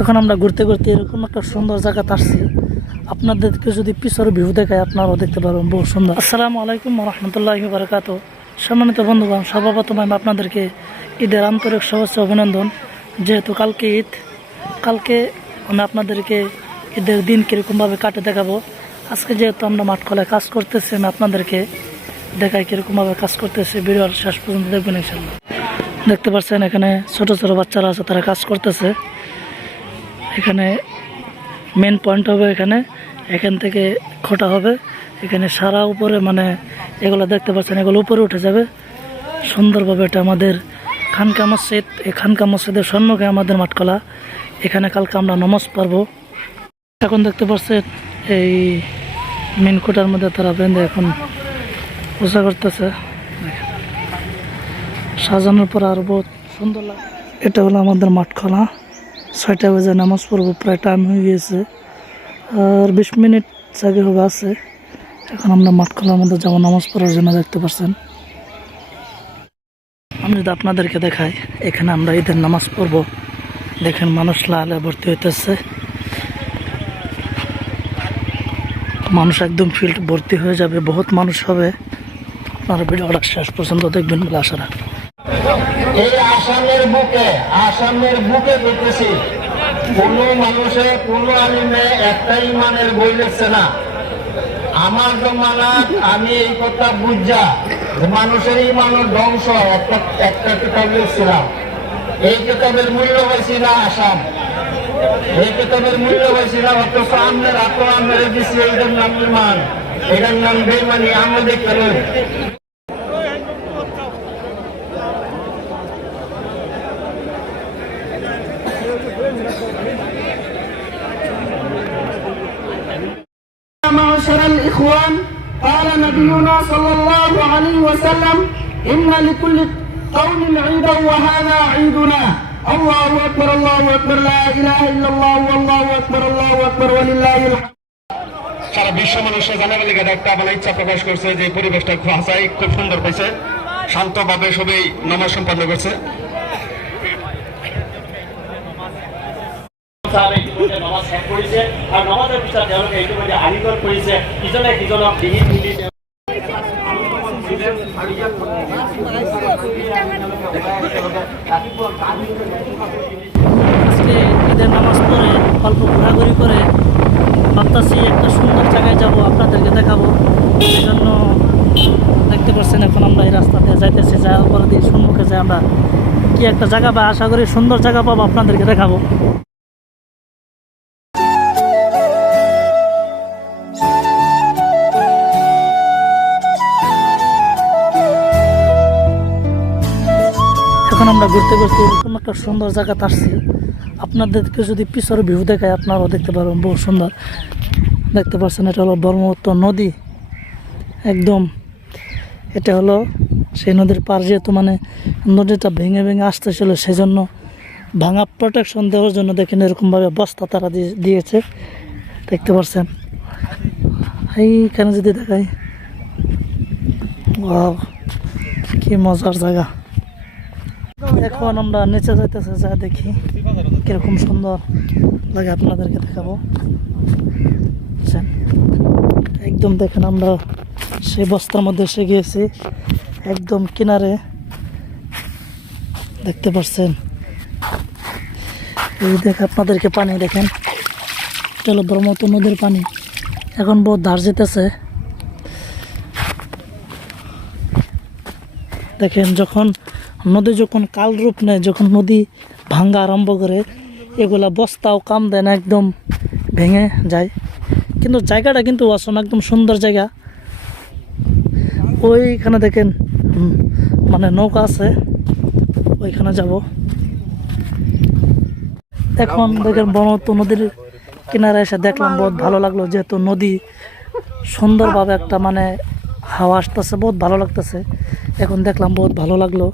এখন আমরা ঘুরতে ঘুরতে এরকম একটা সুন্দর জায়গাতে আসছি। আপনাদেরকে যদি পিছর ভিউ দেখায় আপনারাও দেখতে পারবেন, বহু সুন্দর। আসসালামু আলাইকুম রহমতুল্লাহি বারাকাতুহু। সম্মানিত বন্ধুগণ, সর্বপ্রথম আমি আপনাদেরকে ঈদের আন্তরিক শুভেচ্ছা অভিনন্দন। যেহেতু কালকে ঈদ, কালকে আমি আপনাদেরকে ঈদের দিন কীরকমভাবে কাটে দেখাবো। আজকে যেহেতু আমরা মাঠকলায় কাজ করতেছি, আমি আপনাদেরকে দেখাই কীরকমভাবে কাজ করতেছি। ভিডিওর শেষ পর্যন্ত দেখবেন ইনশাল্লাহ। দেখতে পাচ্ছেন এখানে ছোট ছোট বাচ্চারা আছে, তারা কাজ করতেছে। এখানে মেন পয়েন্ট হবে, এখান থেকে খোটা হবে। এখানে সারা উপরে মানে এগুলো দেখতে পাচ্ছেন, এগুলো উপরে উঠে যাবে সুন্দরভাবে। এটা আমাদের খানকা মসজিদ। এই খানকা মসজিদের সম্মুখে আমাদের মাঠকলা। এখানে কালকে আমরা নামাজ পড়বো। এখন দেখতে পাচ্ছেন এই মেন খোটার মধ্যে তারা বেঁধে এখন পূজা করতেছে। সাজানোর পর আরো বহুত সুন্দর লাগে। এটা হলো আমাদের মাঠকলা। 6টা বাজে নামাজ পড়বো, প্রায় টাইম হয়ে গিয়েছে, আর 20 মিনিট জায়গা হবে আছে। এখন আমরা মাঠকলার মধ্যে যাবো নামাজ পড়ার জন্য। দেখতে পাচ্ছেন, আমি যদি আপনাদেরকে দেখাই, এখানে আমরা ঈদের নামাজ পড়বো। দেখেন মানুষ লালে ভর্তি হইতেছে, মানুষ একদম ফিল্ড ভর্তি হয়ে যাবে, বহুত মানুষ হবে। আপনারা ভিডিওটা শেষ পর্যন্ত দেখবেন বলে আশা রাখি। এই আসামের বুকে দেখতেছি কোন মানুষে কোন আলিমে একটা ইমানের বই লিখছে না। আমার জমানাত আমি এই কথা বুঝা মানুষের ইমানের ধ্বংস একটা কিতাব লিখছিলাম। এই কিতাবের মূল্য হয়েছি না আসাম, এই কিতাবের মূল্য হয়েছি না। অথচ আমের আতো আমের দিচ্ছি, এইটার নাম ইমান, এটার নাম বেমানি। আমরা দেখতে معاشر الإخوان، قال نبينا صلى الله عليه وسلم: إن لكل قوم عيدا وهذا عيدنا. الله أكبر الله أكبر لا إله إلا الله والله أكبر الله أكبر ولله الحمد। সারা বিশ্ব মানুষের জানার লেগে একটা বলে ইচ্ছা প্রকাশ করছে যে পরিবেশটা খুব হাসাই, খুব সুন্দর পাইছে, শান্তভাবে সবাই নামাজ সম্পাদন করছে। নামাজ শেষ কৰিছে আৰু নামাজৰ পিছত তেওঁলোকে ইতিমধ্যে আলিগড় কৰিছে, ইজনে সিজনক ডিঙি মিলি আজকে ঈদের নামাজ পড়ে অল্প ঘোরাঘুরি করে ভাবতেছি একটা সুন্দর জায়গায় যাব, আপনাদেরকে দেখাবো। এই জন্য দেখতে পাচ্ছেন এখন আমরা এই রাস্তা দিয়ে যাইতেছি। যাওয়ার পরে দিয়ে সম্মুখে যাই আমরা কি একটা জায়গা বা আশা করি সুন্দর জায়গা পাবো, আপনাদেরকে দেখাবো। এখন আমরা ঘুরতে ঘুরতে এরকম একটা সুন্দর জায়গাতে আসছি। আপনাদেরকে যদি পিছর ভিউ দেখায় আপনারাও দেখতে পারবেন, বহু সুন্দর। দেখতে পাচ্ছেন এটা হলো ব্রহ্মপুত্র নদী একদম। এটা হলো সেই নদীর পার। যেহেতু মানে নদীটা ভেঙে ভেঙে আসতেছিল, সেই জন্য ভাঙা প্রোটেকশন দেওয়ার জন্য দেখেন এরকমভাবে বস্তা তারা দিয়েছে। দেখতে পাচ্ছেন এইখানে যদি দেখাই, ওয়াও কি মজার জায়গা। এখন আমরা নিচে যাইতেছে, যা দেখি কিরকম সুন্দর লাগে আপনাদেরকে দেখাবো। একদম দেখেন আমরা সেই বস্তার মধ্যে এসে গিয়েছি, একদম কিনারে। দেখতে পাচ্ছেন এই দেখে আপনাদেরকে পানি দেখেন, এটা হলো ব্রহ্মপুত্র নদীর পানি। এখন বহুত ধার যেতেছে। দেখেন যখন নদী যখন কাল রূপ নেয়, যখন নদী ভাঙ্গা আরম্ভ করে, এগুলা বস্তাও কাম দেয় না, একদম ভেঙে যায়। কিন্তু জায়গাটা কিন্তু অসম, একদম সুন্দর জায়গা। ওইখানে দেখেন মানে নৌকা আছে, ওইখানে যাব। এখন দেখেন ব্রহ্মপুত্র নদীর কিনারে এসে দেখলাম, বহুত ভালো লাগলো। যেহেতু নদী সুন্দরভাবে একটা মানে হাওয়া আসতেছে, বহুত ভালো লাগতেছে। এখন দেখলাম বহুত ভালো লাগলো।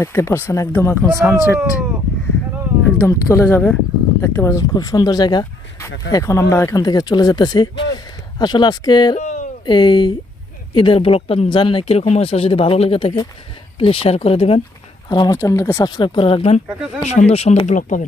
দেখতে পাচ্ছেন একদম এখন সানসেট একদম চলে যাবে। দেখতে পাচ্ছেন খুব সুন্দর জায়গা। এখন আমরা এখান থেকে চলে যেতেছি। আসলে আজকের এই ঈদের ব্লগটা জানি না কীরকম হয়েছে। যদি ভালো লেগে থাকে প্লিজ শেয়ার করে দেবেন, আর আমার চ্যানেলকে সাবস্ক্রাইব করে রাখবেন। সুন্দর সুন্দর ব্লগ পাবেন।